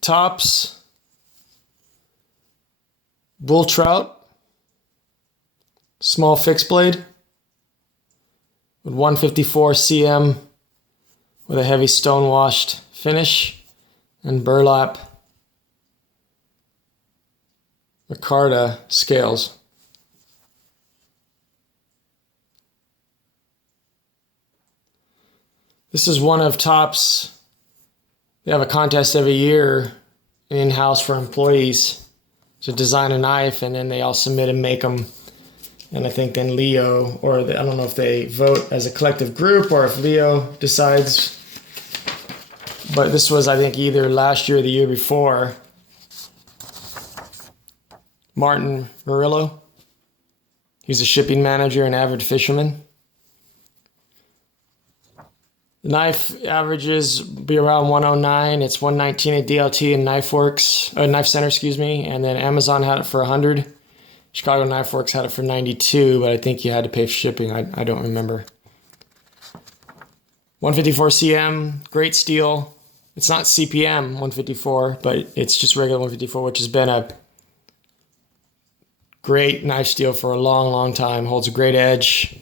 TOPS Bull Trout, small fixed blade with 154 cm with a heavy stone washed finish and burlap micarta scales. This is one of TOPS. They have a contest every year in-house for employees to design a knife, and then they all submit and make them. And I think then Leo, or I don't know if they vote as a collective group or if Leo decides. But this was, I think, either last year or the year before. Martin Murillo. He's a shipping manager and avid fisherman. The knife averages be around 109. It's 119 at DLT and Knife Center, excuse me. And then Amazon had it for 100. Chicago Knife Works had it for 92, but I think you had to pay for shipping. I don't remember. 154 cm, great steel. It's not CPM 154, but it's just regular 154, which has been a great knife steel for a long, long time. Holds a great edge,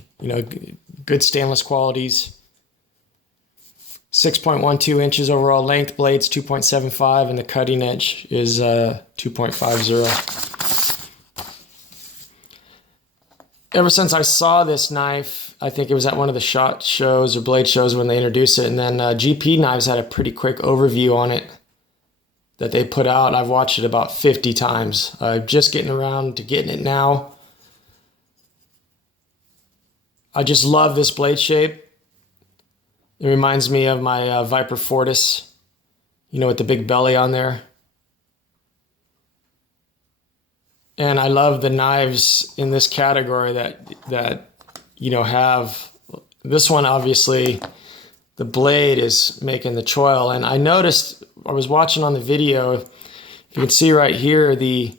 good stainless qualities. 6.12 inches overall length, blades 2.75, and the cutting edge is 2.50. Ever since I saw this knife, I think it was at one of the shot shows or blade shows when they introduced it, and then GP Knives had a pretty quick overview on it that they put out. I've watched it about 50 times. I'm just getting around to getting it now. I just love this blade shape. It reminds me of my Viper Fortis, with the big belly on there. And I love the knives in this category that have this one. Obviously, the blade is making the choil. And I noticed, I was watching on the video, if you can see right here, the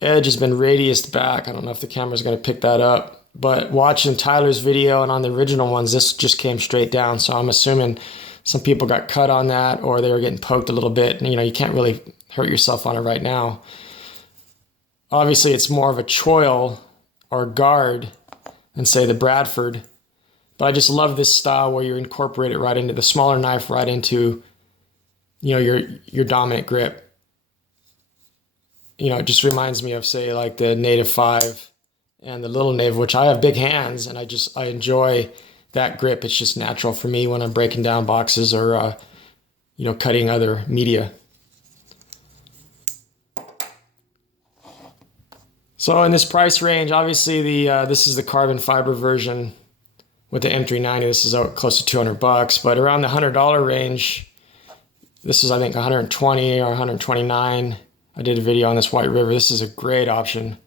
edge has been radiused back. I don't know if the camera's going to pick that up. But watching Tyler's video and on the original ones, this just came straight down. So I'm assuming some people got cut on that, or they were getting poked a little bit. And, you can't really hurt yourself on it right now. Obviously, it's more of a choil or guard than, say, the Bradford. But I just love this style where you incorporate it right into the smaller knife, right into, your dominant grip. It just reminds me of, say, like the Native 5. And the little Native, which I have big hands, and I enjoy that grip. It's just natural for me when I'm breaking down boxes or, cutting other media. So in this price range, obviously this is the carbon fiber version with the M390. This is close to $200, but around the $100 range, this is I think 120 or 129. I did a video on this White River. This is a great option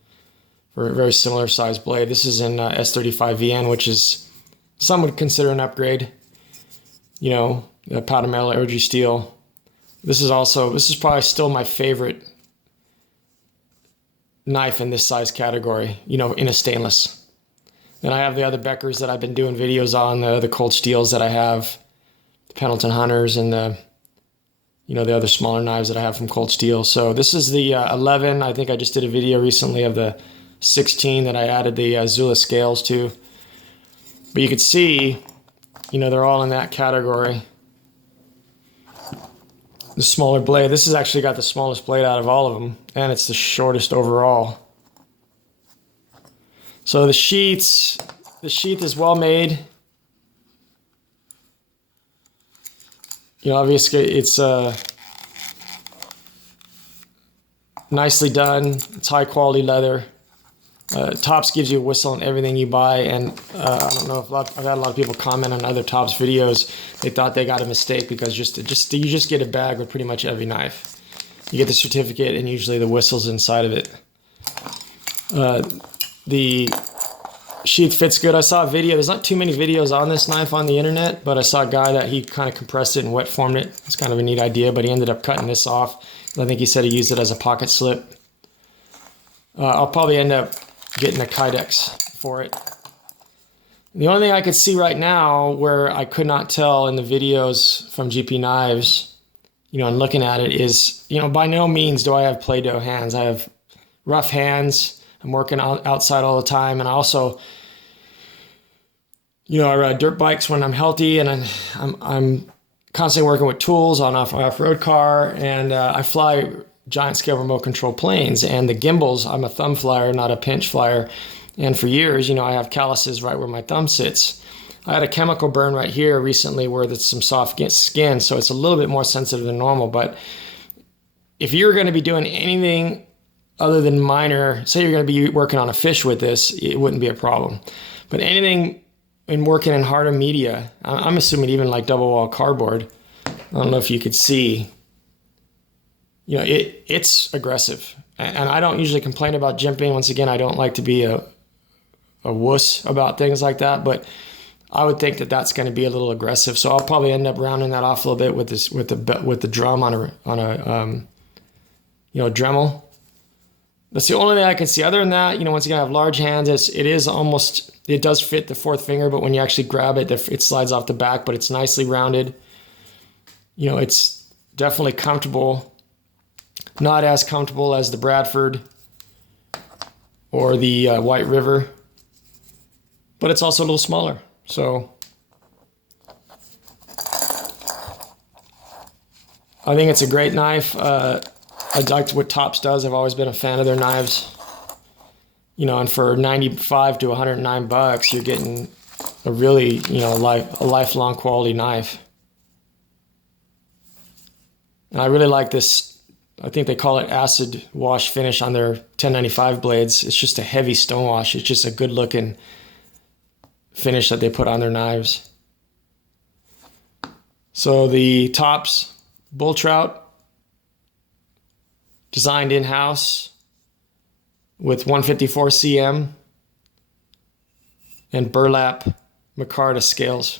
for a very similar size blade. This is in S35VN, which is, some would consider an upgrade. The powder metal energy steel. This is probably still my favorite knife in this size category, in a stainless. Then I have the other Beckers that I've been doing videos on, the cold steels that I have, the Pendleton Hunters, and the other smaller knives that I have from Cold Steel. So this is the 11. I think I just did a video recently of the 16 that I added the Zula scales to. But you can see, they're all in that category. The smaller blade. This has actually got the smallest blade out of all of them, and it's the shortest overall. So the sheath is well made. Obviously it's nicely done. It's high quality leather. TOPS gives you a whistle on everything you buy, and I don't know if I've had a lot of people comment on other TOPS videos. They thought they got a mistake because you just get a bag with pretty much every knife. You get the certificate and usually the whistle's inside of it. The sheath fits good. I saw a video. There's not too many videos on this knife on the internet, but I saw a guy that he kind of compressed it and wet formed it. It's kind of a neat idea, but he ended up cutting this off. I think he said he used it as a pocket slip. I'll probably end up getting a Kydex for it. The only thing I could see right now where I could not tell in the videos from GP Knives and looking at it is, by no means do I have Play-Doh hands. I have rough hands. I'm working outside all the time. And I also, I ride dirt bikes when I'm healthy, and I'm constantly working with tools on off-road car, and I fly giant scale remote control planes, and the gimbals, I'm a thumb flyer, not a pinch flyer. And for years, I have calluses right where my thumb sits. I had a chemical burn right here recently where there's some soft skin, so it's a little bit more sensitive than normal. But if you're going to be doing anything other than minor, say you're going to be working on a fish with this, it wouldn't be a problem. But anything in working in harder media, I'm assuming even like double wall cardboard, I don't know if you could see, it's aggressive. And I don't usually complain about jimping. Once again, I don't like to be a wuss about things like that, but I would think that that's going to be a little aggressive. So I'll probably end up rounding that off a little bit with the drum on a Dremel. That's the only thing I can see. Other than that, once again, I have large hands. It does fit the fourth finger, but when you actually grab it, it slides off the back, but it's nicely rounded. It's definitely comfortable. Not as comfortable as the Bradford or the White River, but it's also a little smaller. So I think it's a great knife. I liked what Tops does. I've always been a fan of their knives. And for $95 to $109, you're getting a really, a lifelong quality knife. And I really like this. I think they call it acid wash finish on their 1095 blades. It's just a heavy stone wash. It's just a good looking finish that they put on their knives. So the Tops Bull Trout, designed in-house with 154 cm and burlap micarta scales.